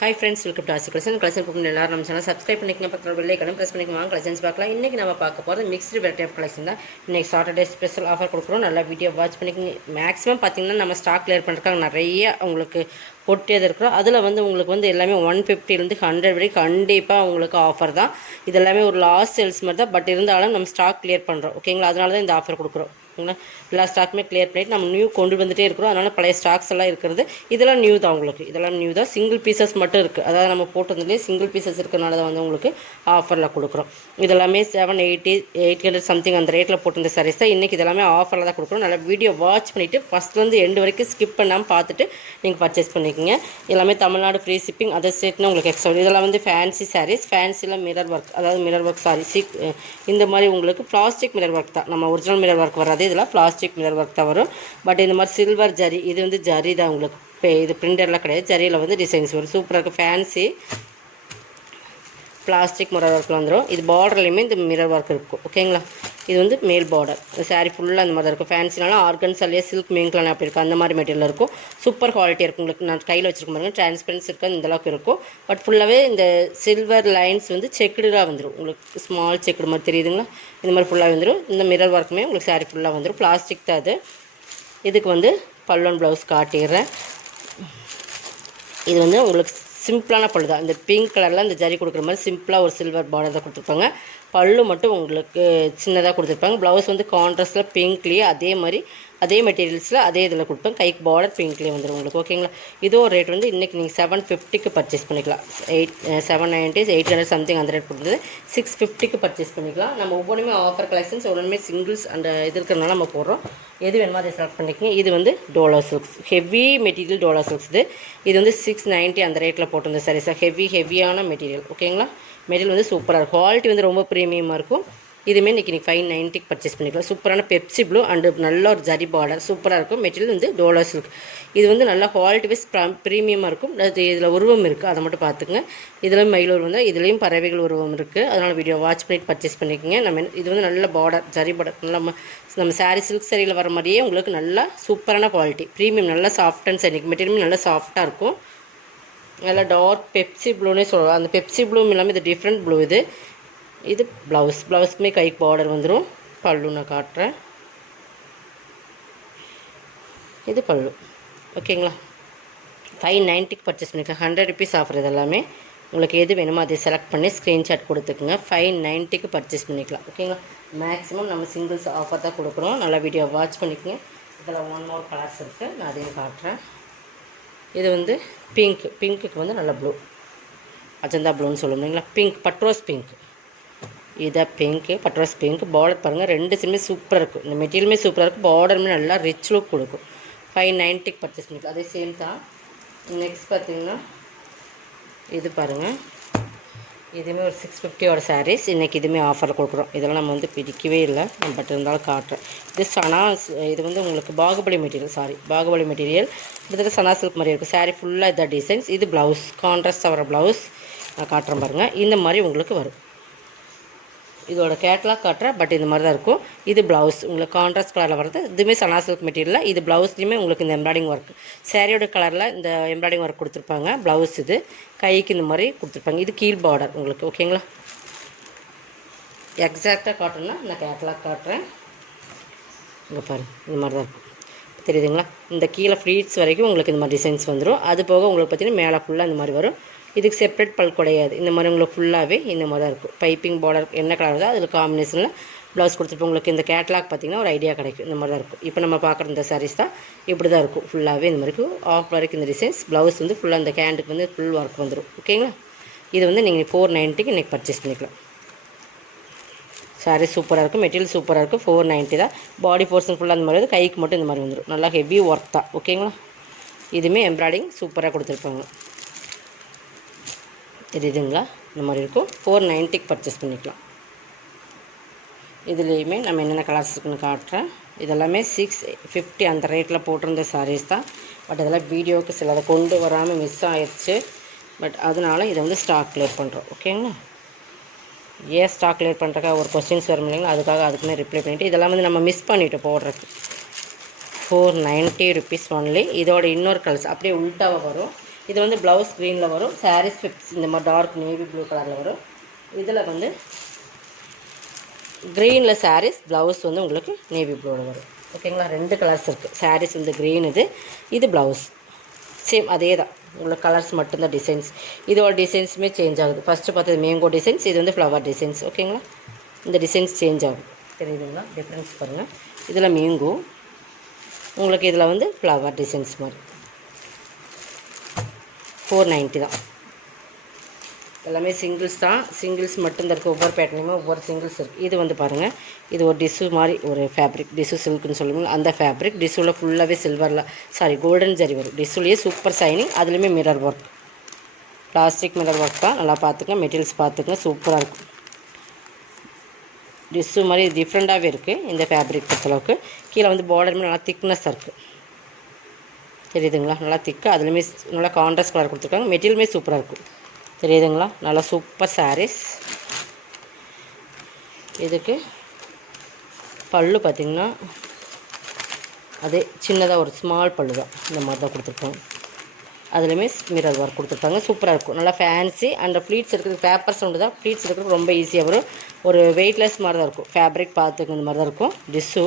Hi friends, welcome to ஆசி collection. Collection book எல்லாரும் நம்ம சேனல் சப்ஸ்கிரைப் பண்ணிக்கங்க, பக்கத்தில் பெல் ஐக்கானும் ப்ரெஸ் பண்ணிக்கோங்க. கலெக்ஷன்ஸ் பார்க்கலாம். இன்றைக்கி நம்ம பார்க்க போகிறது மிக்ஸ்டு வெரைட்டி ஆஃப் கலெக்ஷன் தான். இன்றைக்கி சாட்டர்டே ஸ்பெஷல் ஆஃபர் கொடுக்குறோம். நல்லா வீடியோ வாட்ச் பண்ணிக்கோங்க. மேக்ஸிமம் பார்த்தீங்கன்னா நம்ம ஸ்டாக் கிளியர் பண்ணுறதுக்காக நிறைய உங்களுக்கு போட்டே இருக்கிறோம். அதில் உங்களுக்கு எல்லாமே 150 100 வரைக்கும் கண்டிப்பாக உங்களுக்கு ஆஃபர் தான். இது எல்லாமே ஒரு லாஸ்ட் சேல்ஸ் மாதிரி தான். பட் இருந்தாலும் நம்ம ஸ்டாக் கிளியர் பண்ணுறோம், ஓகேங்களா? அதனால தான் இந்த ஆஃபர் கொடுக்குறோம். எல்லா ஸ்டாக்குமே கிளியர் பண்ணிட்டு நம்ம நியூ கொண்டு வந்துட்டே இருக்கிறோம். அதனால் பழைய ஸ்டாக்ஸ் எல்லாம் இருக்கிறது இதெல்லாம் நியூ தான். உங்களுக்கு இதெல்லாம் நியூ தான். சிங்கிள் பீசஸ் மட்டும் இருக்குது. அதாவது நம்ம போட்டதுலேயே சிங்கிள் பீசஸ் இருக்கிறனால தான் உங்களுக்கு ஆஃபரில் கொடுக்குறோம். இதெல்லாமே 780 800 சம்திங் அந்த ரேட்டில் போட்டிருந்த சாரீஸ் தான். இன்றைக்கி இதெல்லாமே ஆஃபரில் தான் கொடுக்குறோம். நல்லா வீடியோ வாட்ச் பண்ணிவிட்டு ஃபஸ்ட்லேருந்து எண்டு வரைக்கும் ஸ்கிப் பண்ணாமல் பார்த்துட்டு நீங்கள் பர்ச்சேஸ் பண்ணிக்கோங்க. எல்லாமே தமிழ்நாடு ஃப்ரீ ஷிப்பிங், அதர் ஸ்டேட்னா உங்களுக்கு எக்ஸ்ட்ரா. இதெல்லாம் ஃபேன்சி சாரீஸ். ஃபேன்சியில் மிரர் ஒர்க், அதாவது மிரர் ஒர்க் சாரி இந்த மாதிரி உங்களுக்கு பிளாஸ்டிக் மிரர் ஒர்க் தான். நம்ம ஒரிஜினல் மிரர் ஒர்க் வராது. இதெல்லாம் பிளாஸ்டிக் மிரர் ஒர்க் தான் வரும். பட் இந்த மாதிரி சில்வர் ஜரி, இது ஜரி தான் உங்களுக்கு. இப்போ இது பிரிண்டர்லாம் கிடையாது. ஜரியில் டிசைன்ஸ் வரும். சூப்பராக இருக்குது. ஃபேன்சி பிளாஸ்டிக் மிரர் ஒர்க்கில் வந்துடும். இது பார்டர்லேயுமே இந்த மிரர் ஒர்க் இருக்கும், ஓகேங்களா? இது மேல் பார்டர். சாரீ ஃபுல்லாக அந்த மாதிரி தான் இருக்கும். ஃபேன்சினாலும் ஆர்கன்ஸாலே சில்க் மீன்கலாம் அப்படி இருக்கும். அந்த மாதிரி மெட்டீரியல் இருக்கும். சூப்பர் குவாலிட்டியாக இருக்கும். உங்களுக்கு நான் கையில் வச்சுருக்க பாருங்க, டிரான்ஸ்பரன்ஸ் இருக்காது, இந்தளவுக்கு இருக்கும். பட் ஃபுல்லாகவே இந்த சில்வர் லைன்ஸ் செக்குடாக வந்துடும். உங்களுக்கு ஸ்மால் செக்குடு மாதிரி தெரியுதுங்களா? இந்த மாதிரி ஃபுல்லாக வந்துடும். இந்த மிரர் ஒர்க்குமே உங்களுக்கு சாரீ ஃபுல்லாக வந்துடும். பிளாஸ்டிக் தான் அது. இதுக்கு பல்லோன் ப்ளவுஸ் காட்டிடுறேன். இது உங்களுக்கு சிம்பிளான பல்லு தான். இந்த பிங்க் கலரில் இந்த ஜரி கொடுக்குற மாதிரி சிம்பிளாக ஒரு சில்வர் பார்டர் தான் கொடுத்துருப்பாங்க. பல்லு மட்டும் உங்களுக்கு சின்னதாக கொடுத்துருப்பாங்க. ப்ளவுஸ் கான்ட்ராஸ்டில் பிங்க்லேயே அதே மெட்டீரியல்ஸில் அதே இதில் கொடுப்பேன். கைக்கு பார்டர் பிங்க்லேயே வந்துடும் உங்களுக்கு, ஓகேங்களா? இதோ ரேட் இன்றைக்கி நீங்கள் 750க்கு பர்ச்சேஸ் பண்ணிக்கலாம். 790 800 சம்திங் அந்த ரேட் கொடுத்தது 650க்கு பர்ச்சேஸ் பண்ணிக்கலாம். நம்ம ஒவ்வொன்றுமே ஆஃபர் கலெக்ஷன்ஸ், ஒவ்வொன்றுமே சிங்கிள்ஸ் அந்த இது இருக்கிறனால நம்ம போடுறோம். எது வேணுமோ அதை செலக்ட் பண்ணிக்கோங்க. இது Dola silks, heavy material Dola silks. இது 690 அந்த ரேட்டில் போட்டிருந்த சாரி சார். ஹெவியான மெட்டீரியல், ஓகேங்களா? மெட்டீரியல் சூப்பராக இருக்கும். குவாலிட்டி ரொம்ப ப்ரீமியமாக இருக்கும். இதுவுமே இன்றைக்கி 590க்கு பர்ச்சேஸ் பண்ணிக்கலாம். சூப்பரான பெப்சி ப்ளூ அண்டு நல்ல ஒரு ஜரி பார்டர் சூப்பராக இருக்கும். Material Dola silk. இது நல்லா குவாலிட்டி வைஸ் ப்ரீமியமாக இருக்கும். அது இதில் உருவம் இருக்குது, அதை மட்டும் பார்த்துக்குங்க. இதுலேயும் மயில் உருவம் தான், இதுலேயும் பறவைகள் உருவம் இருக்குது. அதனால் வீடியோ வாட்ச் பண்ணிட்டு பர்ச்சேஸ் பண்ணிக்கோங்க. நம்ம இது நல்ல பார்டர், ஜரி பார்டர், நல்லா நம்ம சாரீ சில்க் சாரியில் வர மாதிரியே உங்களுக்கு நல்லா சூப்பரான குவாலிட்டி ப்ரீமியம், நல்லா சாஃப்ட் அண்ட் சைனிக் மெட்டீரியல் நல்லா சாஃப்டாக இருக்கும். நல்லா டார்க் பெப்சி ப்ளூனே சொல்லலாம். அந்த பெப்சி ப்ளூ இல்லாமல் இது டிஃப்ரெண்ட் ப்ளூ. இது ப்ளவுஸ்க்குமே கைக்கு பார்டர் வந்துடும். பல்லு நான் காட்டுறேன். இது பல்லு, ஓகேங்களா? 590க்கு பர்ச்சேஸ் பண்ணிக்கலாம். 100 ருபீஸ் ஆஃபர். இது எல்லாமே உங்களுக்கு எது வேணுமோ அதை செலக்ட் பண்ணி ஸ்க்ரீன்ஷாட் கொடுத்துக்குங்க. 590க்கு பர்ச்சேஸ் பண்ணிக்கலாம், ஓகேங்களா? மேக்ஸிமம் நம்ம சிங்கிள்ஸ் ஆஃபர் தான் கொடுக்குறோம். நல்லா வீடியோ வாட்ச் பண்ணிக்கோங்க. இதில் 1 more கலர்ஸ் இருக்குது, நான் அதையும் காட்டுறேன். இது பிங்க்குக்கு நல்ல ப்ளூ, அஜந்தா ப்ளூன்னு சொல்லுவோம் இல்லைங்களா? பிங்க், பட்ரோஸ் பிங்க். இதான் பிங்க்கு, பட்ரோஸ் பிங்க். பார்டர் பாருங்கள், ரெண்டு சைடுமே சூப்பராக இருக்கும். இந்த மெட்டீரியலுமே சூப்பராக இருக்கும். பார்டருமே நல்லா ரிச் லுக் கொடுக்கும். 590க்கு பர்ச்சேஸ் பண்ணிக்கலாம். அதே சேம் தான். நெக்ஸ்ட் பார்த்தீங்கன்னா இது பாருங்கள், இதுவுமே ஒரு 650யோட சாரீஸ். இன்றைக்கி இதுவுமே ஆஃபரில் கொடுக்குறோம். இதெல்லாம் நம்ம பிடிக்கவே இல்லை, பட் இருந்தாலும் காட்டுறேன். இது சனா, இது உங்களுக்கு பாகுபலி மெட்டீரியல். கிட்டத்தட்ட சனா சில்க் மாதிரி இருக்குது. சாரீ ஃபுல்லாக இதான் டிசைன்ஸ். இது ப்ளவுஸ், கான்ட்ராஸ்ட் வர ப்ளவுஸ் நான் காட்டுறேன் பாருங்கள். இந்த மாதிரி உங்களுக்கு வரும். இதோட கேட்லாக் காட்டுறேன், பட் இந்த மாதிரி தான் இருக்கும். இது ப்ளவுஸ் உங்களுக்கு கான்ட்ராஸ்ட் கலரில் வருது. இதுவுமே சனா சில்க் மெட்டீரியலில். இது ப்ளவுஸ்லேயுமே உங்களுக்கு இந்த எம்ப்ராய்டிங் ஒர்க், சாரியோட கலரில் இந்த எம்ப்ராய்டிங் ஒர்க் கொடுத்துருப்பாங்க. ப்ளவுஸ் இது கைக்கு இந்த மாதிரி கொடுத்துருப்பாங்க. இது கீழ் பார்டர் உங்களுக்கு, ஓகேங்களா? எக்ஸாக்டாக காட்டணும்னா நான் கேட்லாக் காட்டுறேன். இங்கே பாருங்கள், இந்த மாதிரி தான் இருக்கும், தெரியுதுங்களா? இந்த கீழே ஃப்ளீட்ஸ் வரைக்கும் உங்களுக்கு இந்த மாதிரி டிசைன்ஸ் வந்துடும். அது போக உங்களுக்கு பார்த்தீங்கன்னா மேலே ஃபுல்லாக இந்த மாதிரி வரும். இதுக்கு செப்பரேட் பல் கிடையாது. இந்த மாதிரி உங்களுக்கு ஃபுல்லாகவே இந்த மாதிரி தான் இருக்கும். பைப்பிங் பார்டர் என்ன கலர் தான் அதில் காம்பினேஷனில் ப்ளவுஸ் கொடுத்துருப்போம். உங்களுக்கு இந்த கேட்லாக் பார்த்திங்கன்னா ஒரு ஐடியா கிடைக்கும். இந்த மாதிரி தான் இருக்கும். இப்போ நம்ம பார்க்குற இந்த சாரீஸ் தான் இப்படி தான் இருக்கும். ஃபுல்லாகவே இந்த மாதிரி இருக்கும். ஆஃப் வரைக்கும் இந்த டிசைன்ஸ். ப்ளவுஸ் ஃபுல்லாக அந்த கேண்டுக்கு ஃபுல் ஒர்க் வந்துடும், ஓகேங்களா? இது நீங்கள் 490க்கு இன்றைக்கி பர்ச்சேஸ் பண்ணிக்கலாம். சாரீ சூப்பராக இருக்கும். மெட்டீரியல் சூப்பராக இருக்கும். 490 தான். பாடி போர்ஷன் ஃபுல்லாக அந்த மாதிரி கைக்கு மட்டும் இந்த மாதிரி வந்துடும். நல்லா ஹெவி ஒர்க் தான், ஓகேங்களா? இதுவுமே எம்ப்ராய்டிங் சூப்பராக கொடுத்துருப்பாங்க, தெரியுதுங்களா? இந்த மாதிரி இருக்கும். 490க்கு பர்ச்சேஸ் பண்ணிக்கலாம். இதுலேயுமே நம்ம என்னென்ன கலர்ஸ் இருக்குன்னு காட்டுறேன். இதெல்லாமே 650 அந்த ரேட்டில் போட்டிருந்த சாரீஸ் தான். பட் இதெல்லாம் வீடியோவுக்கு சிலதை கொண்டு வராமல் மிஸ் ஆயிடுச்சு. பட் அதனால இதை ஸ்டாக் கிளியர் பண்ணுறோம், ஓகேங்களா? ஏன் ஸ்டாக் கிளியர் பண்ணுறக்காக ஒரு கொஸ்டின்ஸ் வரும் இல்லைங்களா? அதுக்குமே ரிப்ளை பண்ணிவிட்டு இதெல்லாம் நம்ம மிஸ் பண்ணிவிட்டு போடுறதுக்கு 490 ருபீஸ் ஒன்லி. இதோட இன்னொரு கலர்ஸ் அப்படியே உல்ட்டாவாக வரும். இது வந்து ப்ளவுஸ் க்ரீனில் வரும். சாரீஸ் இந்த மாதிரி டார்க் நேவி ப்ளூ கலரில் வரும். இதில் வந்து க்ரீனில் சாரீஸ், ப்ளவுஸ் வந்து உங்களுக்கு நேவி ப்ளூவில் வரும். ஓகேங்களா, 2 கலர்ஸ் இருக்குது. சாரீஸ் வந்து க்ரீன், இது ப்ளவுஸ் சேம் அதே தான். உங்களுக்கு கலர்ஸ் மட்டும்தான் டிசைன்ஸ். இதோட டிசைன்ஸுமே சேஞ்ச் ஆகுது. ஃபஸ்ட்டு பார்த்தது மேங்கோ டிசைன்ஸ், இது வந்து ஃப்ளவர் டிசைன்ஸ். ஓகேங்களா, இந்த டிசைன்ஸ் சேஞ்ச் ஆகும். தெரியுதுங்களா டிஃப்ரென்ஸ் பாருங்கள். இதில் மேங்கோ, உங்களுக்கு இதில் வந்து ஃப்ளவர் டிசைன்ஸ் மாதிரி. 490 தான். எல்லாமே சிங்கிள்ஸ் தான். சிங்கிள்ஸ் மட்டும்தான் இருக்குது. ஒவ்வொரு பேட்டர்லையுமே ஒவ்வொரு சிங்கிள்ஸ் இருக்குது. இது வந்து பாருங்கள், இது ஒரு டிஷ்யூ மாதிரி ஒரு ஃபேப்ரிக், டிஷ்யூ சில்க்குன்னு சொல்லுவாங்க அந்த ஃபேப்ரிக். டிஷ்யூவில் ஃபுல்லாகவே சில்வரில் கோல்டன் ஜரி வரும். டிஷ்யூலேயே சூப்பர் ஷைனிங், அதுலேயுமே mirror work, plastic mirror work தான். நல்லா பார்த்துக்கங்க, மெட்டீரியல்ஸ் பார்த்துக்கங்க, சூப்பராக இருக்கும். டிஷ்யூ மாதிரி டிஃப்ரெண்ட்டாகவே இருக்குது இந்த ஃபேப்ரிக் பொறுத்தளவுக்கு. கீழே வந்து பார்டருமே நல்லா திக்னஸ்ஸாக இருக்குது. தெரியுதுங்களா, நல்லா திக்காக, அதுலேயுமே நல்லா கான்ட்ராஸ்ட் கலர் கொடுத்துருக்காங்க. மெட்டீரியலுமே சூப்பராக இருக்கும். தெரியுதுங்களா, நல்லா சூப்பர் சாரீஸ். இதுக்கு பல்லு பார்த்திங்கன்னா அதே சின்னதாக ஒரு ஸ்மால் பல்லு தான். இந்த மாதிரி தான் கொடுத்துருப்பாங்க. அதுலேயுமே மிரர் ஒர்க் கொடுத்துருப்பாங்க. சூப்பராக இருக்கும். நல்லா ஃபேன்சி. அண்ட் ஃப்ளீட்ஸ் இருக்குது, பேப்பர் சவுண்டு தான். ஃப்ளீட்ஸ் இருக்கிறது ரொம்ப ஈஸியாக வரும். ஒரு வெயிட்லெஸ் மாதிரி தான் இருக்கும். ஃபேப்ரிக் பார்த்துக்கு இந்த மாதிரி தான் இருக்கும். டிஷ்யூ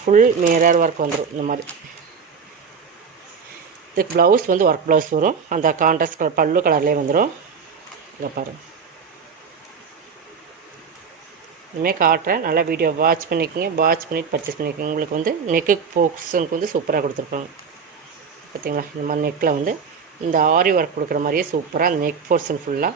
ஃபுல் மிரர் ஒர்க் வந்துடும் இந்த மாதிரி. இதுக்கு ப்ளவுஸ் வந்து ஒர்க் ப்ளவுஸ் வரும். அந்த கான்ட்ராஸ்ட் கலர் பல்லு கலர்லேயே வந்துடும். இதை பாருங்கள், இதுமாதிரி காட்டுறேன். நல்லா வீடியோ வாட்ச் பண்ணிக்கோங்க. வாட்ச் பண்ணிவிட்டு பர்ச்சேஸ் பண்ணிக்கோங்க. உங்களுக்கு வந்து நெக்கு போக்ஸனுக்கு வந்து சூப்பராக கொடுத்துருப்பாங்க. பார்த்தீங்களா, இந்த மாதிரி நெக்கில் வந்து இந்த ஆரி ஒர்க் கொடுக்குற மாதிரியே சூப்பராக அந்த நெக் போர்ஷன் ஃபுல்லாக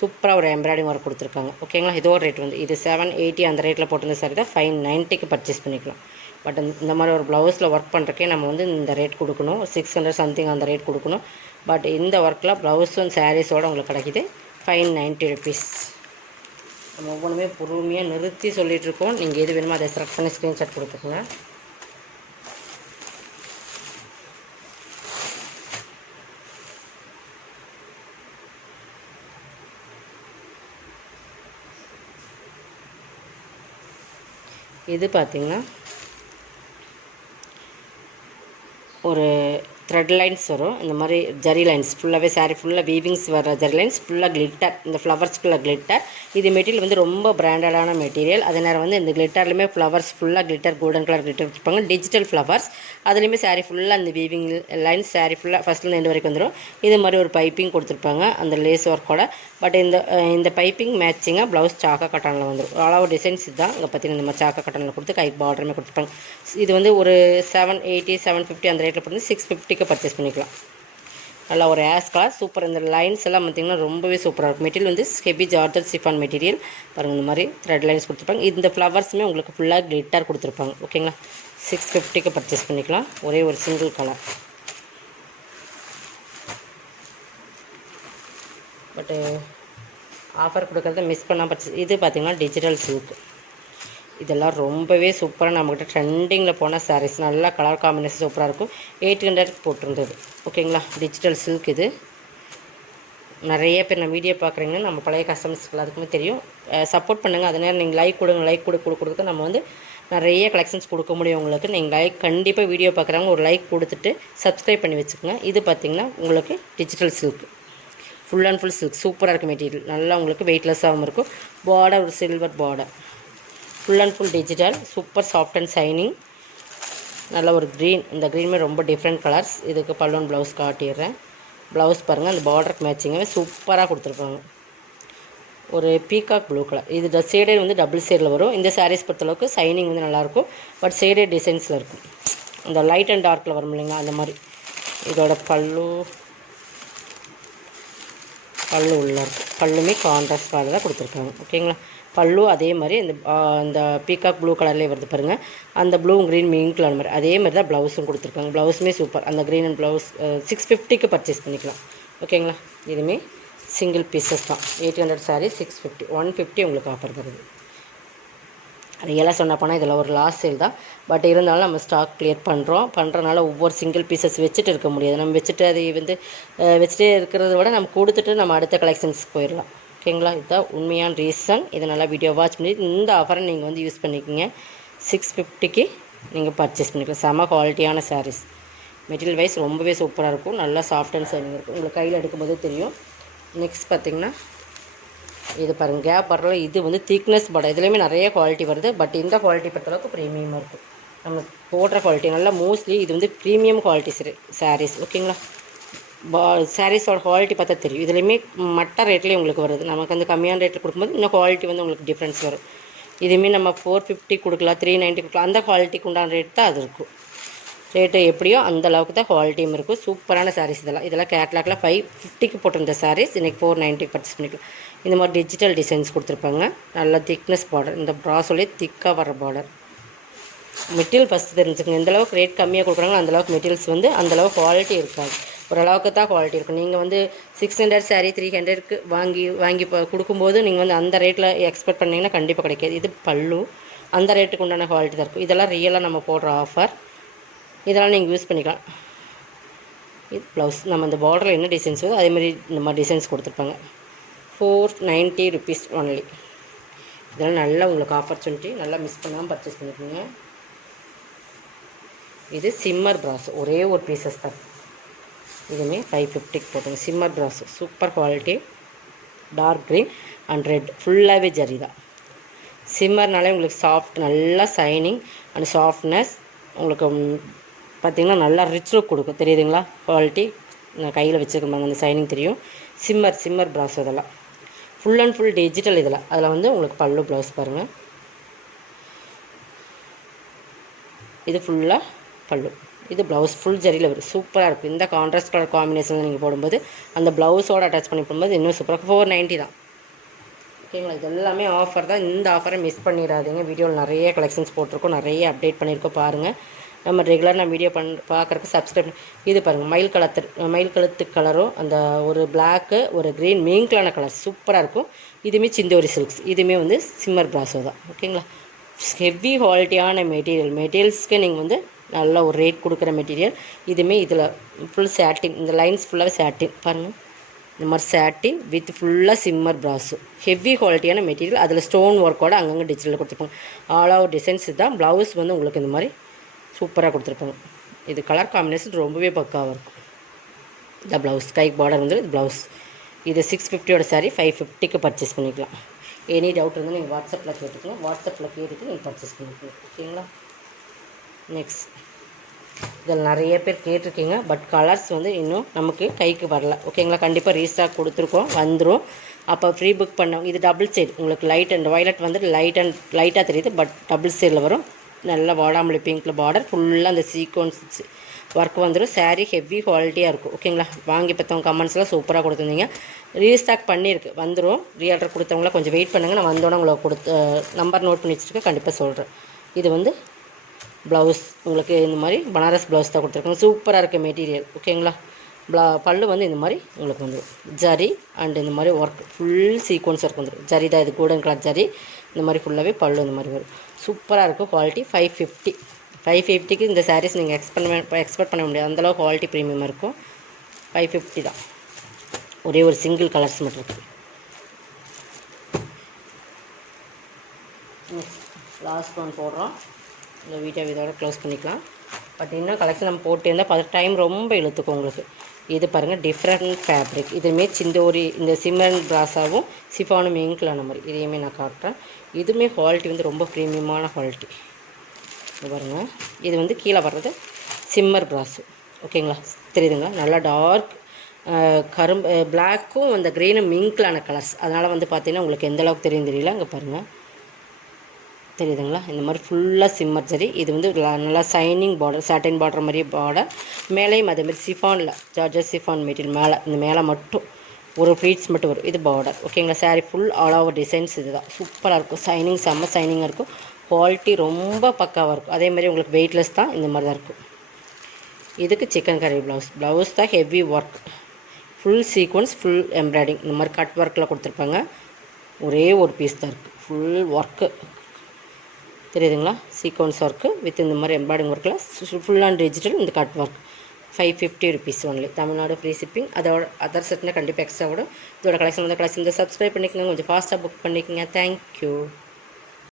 சூப்பராக ஒரு எம்ப்ராய்டிங் ஒர்க் கொடுத்துருக்காங்க. ஓகேங்களா, இதோட ரேட் வந்து இது 780 அந்த ரேட்டில் போட்டிருந்த சாரி தான் 590க்கு பர்ச்சேஸ் பண்ணிக்கலாம். பட் இந்த மாதிரி ஒரு ப்ளவுஸில் ஒர்க் பண்ணுறக்கே நம்ம வந்து இந்த ரேட் கொடுக்கணும். 600 சம்திங் அந்த ரேட் கொடுக்கணும். பட் இந்த ஒர்க்கில் ப்ளவுஸும் சாரீஸோடு உங்களுக்கு கிடைக்கிது 590 ருபீஸ். நம்ம ஒவ்வொன்றுமே பொறுமையாக நிறுத்தி சொல்லிகிட்ருக்கோம். நீங்கள் எது வேணுமோ அதை செலக்ட் பண்ணி ஸ்க்ரீன்ஷாட் கொடுத்துக்கோங்க. இது பார்த்திங்கன்னா ஒரு த்ரெட் லைன்ஸ் வரும். இந்த மாதிரி ஜரி லைன்ஸ் ஃபுல்லாகவே சாரீ ஃபுல்லாக வீவிங்ஸ் வர ஜரி லைன்ஸ் ஃபுல்லாக கிளிட்டர். இந்த ஃப்ளவர்ஸ் ஃபுல்லாக கிளிட்டர். இது மெட்டீரியல் வந்து ரொம்ப பிராண்டடான மெட்டீரியல். அதே நேரம் வந்து இந்த கிளிட்டர்லையுமே ஃப்ளவர்ஸ் ஃபுல்லாக கிளிட்டர், கோல்டன் கலர் கிளிட்டர் வச்சுருப்பாங்க. Digital flowers. அதுலேயுமே சாரீ ஃபுல்லாக அந்த வீவிங் லைன்ஸ் சாரீ ஃபுல்லாக ஃபஸ்ட்லேருந்து எண்டு வரைக்கும் வந்துடும். இது மாதிரி ஒரு பைப்பிங் கொடுத்துருப்பாங்க அந்த லேஸ் ஒர்க்கோட. பட் இந்த பைப்பிங் மேட்சிங்காக ப்ளவுஸ் சாக்கா கட்டனில் வந்துடும். அளவு டிசைன்ஸ் இதுதான். இங்கே பார்த்தீங்கன்னா இந்த மாதிரி சாக்கா கட்டனில் கொடுத்து கை பார்டருமே கொடுத்துருப்பாங்க. இது வந்து ஒரு 780 750 அந்த ரேட்டில் போட்டு 650க்கு பர்ச்சேஸ் பண்ணிக்கலாம். நல்லா ஒரு ஆஸ் கலர் சூப்பர். இந்த லைன்ஸ் எல்லாம் பார்த்திங்கன்னா ரொம்பவே சூப்பராக இருக்கும். மெட்டீரியல் வந்து ஹெவி ஜார்ஜட் சிஃபான் மெட்டீரியல். பாருங்கள், இந்த மாதிரி த்ரெட் லைன்ஸ் கொடுத்துருப்பாங்க. இந்த ஃப்ளவர்ஸுமே உங்களுக்கு ஃபுல்லாக கிளிட்டர் கொடுத்துருப்பாங்க. ஓகேங்களா, 650க்கு பர்ச்சேஸ் பண்ணிக்கலாம். ஒரே ஒரு சிங்கிள் கலர். பட்டு ஆஃபர் கொடுக்குறத மிஸ் பண்ணால் பர்ச்சேஸ். இது பார்த்திங்கன்னா டிஜிட்டல் சில்க். இதெல்லாம் ரொம்பவே சூப்பராக நம்மக்கிட்ட ட்ரெண்டிங்கில் போன சாரீஸ். நல்லா கலர் காம்பினேஷன் சூப்பராக இருக்கும். 800 போட்டிருந்தது. ஓகேங்களா, டிஜிட்டல் சில்க். இது நிறைய பேர் நான் வீடியோ பார்க்குறீங்கன்னா நம்ம பழைய கஸ்டமர்ஸ்க்கு எல்லாத்துக்குமே தெரியும். சப்போர்ட் பண்ணுங்கள். அதே நேரம் நீங்கள் லைக் கொடுங்க. லைக் கொடுக்க நம்ம வந்து நிறைய கலெக்ஷன்ஸ் கொடுக்க முடியும் உங்களுக்கு. நீங்கள் லைக் கண்டிப்பாக வீடியோ பார்க்குறாங்க ஒரு லைக் கொடுத்துட்டு சப்ஸ்கிரைப் பண்ணி வச்சுக்கோங்க. இது பார்த்திங்கன்னா உங்களுக்கு digital silk, full and full silk. சூப்பராக இருக்குது மெட்டீரியல். நல்லா உங்களுக்கு வெயிட்லெஸ்ஸாகவும் இருக்கும். பார்டர் ஒரு silver border. Full and full digital. Super soft and shining. நல்ல ஒரு க்ரீன். இந்த க்ரீனுமே ரொம்ப டிஃப்ரெண்ட் கலர்ஸ். இதுக்கு பல்லுவன் ப்ளவுஸ் காட்டிடுறேன். ப்ளவுஸ் பாருங்கள், அந்த பார்டருக்கு மேட்சிங்காகவே சூப்பராக கொடுத்துருப்பாங்க. ஒரு பீகாக் ப்ளூ கலர். இது ஷேடட் வந்து டபுள் ஷேடில் வரும். இந்த சாரீஸ் பொறுத்தளவுக்கு ஷைனிங் வந்து நல்லாயிருக்கும். பட் ஷேடட் டிசைன்ஸில் இருக்கும். இந்த லைட் அண்ட் டார்க்கில் வரும் இல்லைங்களா, அந்த மாதிரி. இதோட பல்லு உள்ளே இருக்கும். பல்லுமே கான்ட்ராஸ்ட் கலர் தான் கொடுத்துருக்காங்க. ஓகேங்களா, பல்லு அதே மாதிரி இந்த பீகாக் ப்ளூ கலர்லேயே வருது பாருங்கள். அந்த ப்ளூ க்ரீன் மீன் கலர் மாதிரி அதே மாதிரி தான் ப்ளவுஸும் கொடுத்துருக்காங்க. ப்ளவுஸுமே சூப்பர். அந்த க்ரீன் அண்ட் ப்ளவுஸ் 650க்கு பர்ச்சேஸ் பண்ணிக்கலாம். ஓகேங்களா, இதுவுமே சிங்கிள் பீசஸ் தான். 800 சாரீ 650, 150 உங்களுக்கு ஆஃபர் வருது. ரியலாக சொன்ன போனால் இதில் ஒரு லாஸ் சேல் தான். பட் இருந்தாலும் நம்ம ஸ்டாக் கிளியர் பண்ணுறனால ஒவ்வொரு சிங்கிள் பீசஸ் வச்சுட்டு இருக்க முடியாது. நம்ம வச்சுட்டு அதை வந்து வச்சுட்டே இருக்கிறத விட நம்ம கொடுத்துட்டு நம்ம அடுத்த கலெக்ஷன்ஸ்க்கு போயிடலாம். ஓகேங்களா, இதுதான் உண்மையான ரீசன். இதை நல்லா வீடியோ வாட்ச் பண்ணி இந்த ஆஃபரை நீங்கள் வந்து யூஸ் பண்ணிக்கோங்க. 650க்கு நீங்கள் பர்ச்சேஸ் பண்ணிக்கலாம். செம குவாலிட்டியான சாரீஸ். மெட்டீரியல் வைஸ் ரொம்பவே சூப்பராக இருக்கும். நல்லா சாஃப்ட் அண்ட் ஷைனிங் இருக்கும். உங்களுக்கு கையில் எடுக்கும்போது தெரியும். நெக்ஸ்ட் பார்த்திங்கன்னா இது பாருங்கள், கேப் வர்றதுல இது வந்து திக்னஸ் பார்டர். இதுலேயுமே நிறைய குவாலிட்டி வருது. பட் இந்த குவாலிட்டி பொறுத்தளவுக்கு ப்ரீமியமாக இருக்கும். நம்ம போடுற குவாலிட்டி நல்லா மோஸ்ட்லி இது வந்து ப்ரீமியம் குவாலிட்டி சாரீஸ். ஓகேங்களா, சாரீஸோட குவாலிட்டி பார்த்தா தெரியும். இதுலேயுமே மற்ற ரேட்லேயே உங்களுக்கு வருது. நமக்கு வந்து கம்மியான ரேட்டில் கொடுக்கும்போது இன்னும் குவாலிட்டி வந்து உங்களுக்கு டிஃப்ரென்ஸ் வரும். இதுவுமே நம்ம 450 கொடுக்கலாம், 390 கொடுக்கலாம். அந்த குவாலிட்டிக்கு உண்டான ரேட் தான் அது இருக்கும். ரேட்டு எப்படியோ அந்த அளவுக்கு தான் குவாலிட்டியும் இருக்கும். சூப்பரான சாரீஸ் இதெல்லாம் கேட்லாகில் 550 போட்டிருந்த சாரீஸ் இன்றைக்கி 490 பர்ச்சேஸ் பண்ணிக்கலாம். இந்த மாதிரி டிஜிட்டல் டிசைன்ஸ் கொடுத்துருப்பாங்க. நல்ல திக்னஸ் பார்டர். இந்த ப்ராஸோலேயே திக்காக வர பார்டர். மெட்டீரியல் ஃபஸ்ட்டு தெரிஞ்சுக்கங்க. எந்தளவுக்கு ரேட் கம்மியாக கொடுக்குறாங்களோ அந்தளவுக்கு மெட்டீரியல்ஸ் வந்து அந்தளவுக்கு குவாலிட்டி இருக்காது. ஓரளவுக்கு தான் குவாலிட்டி இருக்கும். நீங்கள் வந்து 600 சாரீ 300க்கு வாங்கி கொடுக்கும்போது நீங்கள் வந்து அந்த ரேட்டில் எக்ஸ்பெக்ட் பண்ணிங்கன்னா கண்டிப்பாக கிடைக்காது. இது பல்லு அந்த ரேட்டுக்கு உண்டான குவாலிட்டி தான் இருக்கும். இதெல்லாம் ரியலாக நம்ம போடுற ஆஃபர். இதெல்லாம் நீங்கள் யூஸ் பண்ணிக்கலாம். இது ப்ளவுஸ். நம்ம இந்த பார்டரில் என்ன டிசைன்ஸ் வருதோ அதேமாதிரி இந்த மாதிரி டிசைன்ஸ் கொடுத்துருப்பாங்க. 490 rupees ஒன்லி. இதெல்லாம் நல்லா உங்களுக்கு ஆப்பர்ச்சுனிட்டி. நல்லா மிஸ் பண்ணாமல் பர்ச்சேஸ் பண்ணிக்கோங்க. இது சிம்மர் ப்ராஸ். ஒரே ஒரு பீசஸ் தான். இதுவுமே 550 போட்டுங்க. சிம்மர் ப்ராஸ் super quality. Dark green and red ஃபுல்லாகவே ஜரி தான். சிம்மர்னாலே உங்களுக்கு சாஃப்ட், நல்லா சைனிங் அண்ட் சாஃப்ட்னஸ். உங்களுக்கு பார்த்திங்கன்னா நல்லா ரிச் லுக் கொடுக்கும். தெரியுதுங்களா குவாலிட்டி? நான் கையில் வச்சுருக்கேன், அந்த சைனிங் தெரியும். சிம்மர் ப்ராஸ் இதெல்லாம் ஃபுல் அண்ட் ஃபுல் டிஜிட்டல். அதில் வந்து உங்களுக்கு பல்லு ப்ளவுஸ் பாருங்கள். இது ஃபுல்லாக பல்லு. இது ப்ளவுஸ் ஃபுல் ஜரியில் வரும். சூப்பராக இருக்கும். இந்த கான்ட்ராஸ்ட் கலர் காம்பினேஷனில் நீங்கள் போடும்போது அந்த ப்ளவுஸோடு அட்டாச் பண்ணி போடும்போது இன்னும் சூப்பராக 490 தான். ஓகேங்களா, இது எல்லாமே ஆஃபர் தான். இந்த ஆஃபரை மிஸ் பண்ணிடாதீங்க. வீடியோவில் நிறைய கலெக்ஷன்ஸ் போட்டிருக்கோம், நிறைய அப்டேட் பண்ணியிருக்கோம். பாருங்கள். நம்ம ரெகுலர் நான் வீடியோ பார்க்குறக்கு சப்ஸ்கிரைப். இது பாருங்கள், மயில் கழுத்து கலரும் அந்த ஒரு பிளாக்கு ஒரு க்ரீன் மீன்களான கலர் சூப்பராக இருக்கும். இதுவுமே சிந்தோரி சில்க்ஸ். இதுவுமே வந்து சிம்மர் ப்ராஸோ தான். ஓகேங்களா, ஹெவி குவாலிட்டியான மெட்டீரியல்ஸ்க்கு நீங்கள் வந்து நல்ல ஒரு ரேட் கொடுக்குற மெட்டீரியல். இதுவுமே இதில் ஃபுல் சாட்டின். இந்த லைன்ஸ் ஃபுல்லாகவே சாட்டின் பாருங்கள். இந்த மாதிரி சாட்டின் வித் ஃபுல்லாக சிம்மர் ப்ராஸு. ஹெவி குவாலிட்டியான மெட்டீரியல். அதில் ஸ்டோன் ஒர்க்கோட அங்கங்கே டிஜிட்டலில் கொடுத்துருப்பாங்க. ஆல் ஓவர் டிசைன்ஸ் தான். ப்ளவுஸ் வந்து உங்களுக்கு இந்த மாதிரி சூப்பராக கொடுத்துருப்பாங்க. இது கலர் காம்பினேஷன் ரொம்பவே பக்காவாக இருக்கும். இந்த ப்ளவுஸ் கை பார்டர் வந்து இது ப்ளவுஸ். இது 650 சாரீ 550க்கு பர்ச்சேஸ் பண்ணிக்கலாம். எனி டவுட் இருந்தால் நீங்கள் வாட்ஸ்அப்பில் கேட்டுக்கலாம். வாட்ஸ்அப்பில் கேட்டுட்டு நீங்கள் பர்ச்சேஸ் பண்ணிக்கலாம். ஓகேங்களா. நெக்ஸ்ட் இதில் நிறைய பேர் கேட்டிருக்கீங்க. பட் கலர்ஸ் வந்து இன்னும் நமக்கு கைக்கு வரல. ஓகேங்களா, கண்டிப்பாக ரீஸ்டாக் கொடுத்துருக்கோம், வந்துடும். அப்போ ஃப்ரீ புக் பண்ணவங்க. இது டபுள் சைடு. உங்களுக்கு லைட் அண்ட் வயலட் வந்துட்டு லைட்டாக தெரியுது. பட் டபுள் சைடில் வரும். நல்ல வாடாமல்லி பிங்க்கில் பார்டர் ஃபுல்லாக அந்த சீக்வன்ஸ் ஒர்க் வந்துடும். சாரீ ஹெவி குவாலிட்டியாக இருக்கும். ஓகேங்களா, வாங்கி பார்த்தவங்க கமெண்ட்ஸ்லாம் சூப்பராக கொடுத்துருந்தீங்க. ரீஸ்டாக் பண்ணியிருக்கு, வந்துடும். ரீஆர்டர் கொடுத்தவங்களாம் கொஞ்சம் வெயிட் பண்ணுங்கள். நான் வந்தோடனே உங்களுக்கு நம்பர் நோட் பண்ணி வச்சுருக்கேன், கண்டிப்பாக சொல்கிறேன். இது வந்து ப்ளவுஸ். உங்களுக்கு இந்த மாதிரி பனாரஸ் ப்ளவுஸ் தான் கொடுத்துருக்காங்க. சூப்பராக இருக்குது மெட்டீரியல். ஓகேங்களா, பல்லு வந்து இந்த மாதிரி உங்களுக்கு வந்துடும். ஜரி அண்ட் இந்த மாதிரி ஒர்க் ஃபுல் சீக்வன்ஸ் ஒர்க் வந்துடும். ஜரி தான் இது, கோல்டன் கலர் ஜரி. இந்த மாதிரி ஃபுல்லாகவே பல்லு இந்த மாதிரி வரும். சூப்பராக இருக்கும். குவாலிட்டி 550க்கு இந்த சாரீஸ் நீங்கள் எக்ஸ்பெக்ட் பண்ண முடியாது. அந்தளவு குவாலிட்டி ப்ரீமியமாக இருக்கும். 550 தான். ஒரே ஒரு சிங்கிள் கலர்ஸ் மட்டும் இருக்குது. லாஸ்ட் ஒன் போடுறோம். இந்த வீடியோ இதோட க்ளோஸ் பண்ணிக்கலாம். பட் இன்னும் கலெக்ஷன் நம்ம போட்டு இருந்தால் 10 டைம் ரொம்ப இழுத்துக்கும் உங்களுக்கு. இது பாருங்கள், டிஃப்ரெண்ட் ஃபேப்ரிக். இதுவுமே சிந்தோரி இந்த சிம்மன் ப்ராஸாவும் சிஃபானும் இங்கிலான மாதிரி இதையுமே நான் காட்டுறேன். இதுவுமே குவாலிட்டி வந்து ரொம்ப ப்ரீமியமான குவாலிட்டி. இது பாருங்கள், இது வந்து கீழே வர்றது சிம்மர் ப்ராஸு. ஓகேங்களா, தெரியுதுங்களா? நல்லா டார்க் கரும்பு பிளாக்கும் அந்த க்ரீனும் மிங்க்லான கலர்ஸ். அதனால் வந்து பார்த்தீங்கன்னா உங்களுக்கு எந்த அளவுக்கு தெரியும் தெரியல. அங்கே பாருங்கள், தெரியுதுங்களா? இந்த மாதிரி ஃபுல்லாக சிம்மர் ஜரி. இது வந்து நல்லா சைனிங் பார்டர், சாட்டின் பார்டர் மாதிரியே பார்டர். மேலேயும் அதேமாதிரி சிஃபானில் ஜார்ஜஸ் சிஃபான் மெட்டீரியல் மேலே, இந்த மேலே மட்டும் ஒரு ஃப்ளீட்ஸ் மட்டும் வரும். இது பார்டர். ஓகேங்களா, sari full all over designs. இது தான் சூப்பராக இருக்கும். சைனிங் செம்ம சைனிங்காக இருக்கும். குவாலிட்டி ரொம்ப பக்காவாக இருக்கும். அதேமாதிரி உங்களுக்கு வெயிட்லெஸ் தான். இந்த மாதிரி தான் இருக்கும். இதுக்கு சிக்கன் கறி ப்ளவுஸ் தான் heavy work. Full sequins, full embroidering. இந்த மாதிரி கட் ஒர்க்கில் கொடுத்துருப்பாங்க. ஒரே ஒரு பீஸ் தான் இருக்குது. ஃபுல் ஒர்க்கு தெரியுதுங்களா? சீக்வன்ஸ் ஒர்க்கு வித் இந்த மாதிரி எம்ப்ராய்டிங் ஒர்க்கில் ஃபுல் அண்ட் டிஜிட்டல். இந்த cut work 550 rupees only. Tamil Nadu free shipping. அதோட அதர் செட்னா கண்டிப்பாக எக்ஸ்ட்ரா விடும். இதோட கலெக்ஷன் சப்ஸ்கிரைப் பண்ணிக்கோங்க. கொஞ்சம் ஃபாஸ்ட்டாக புக் பண்ணிக்கோங்க. தேங்க்யூ.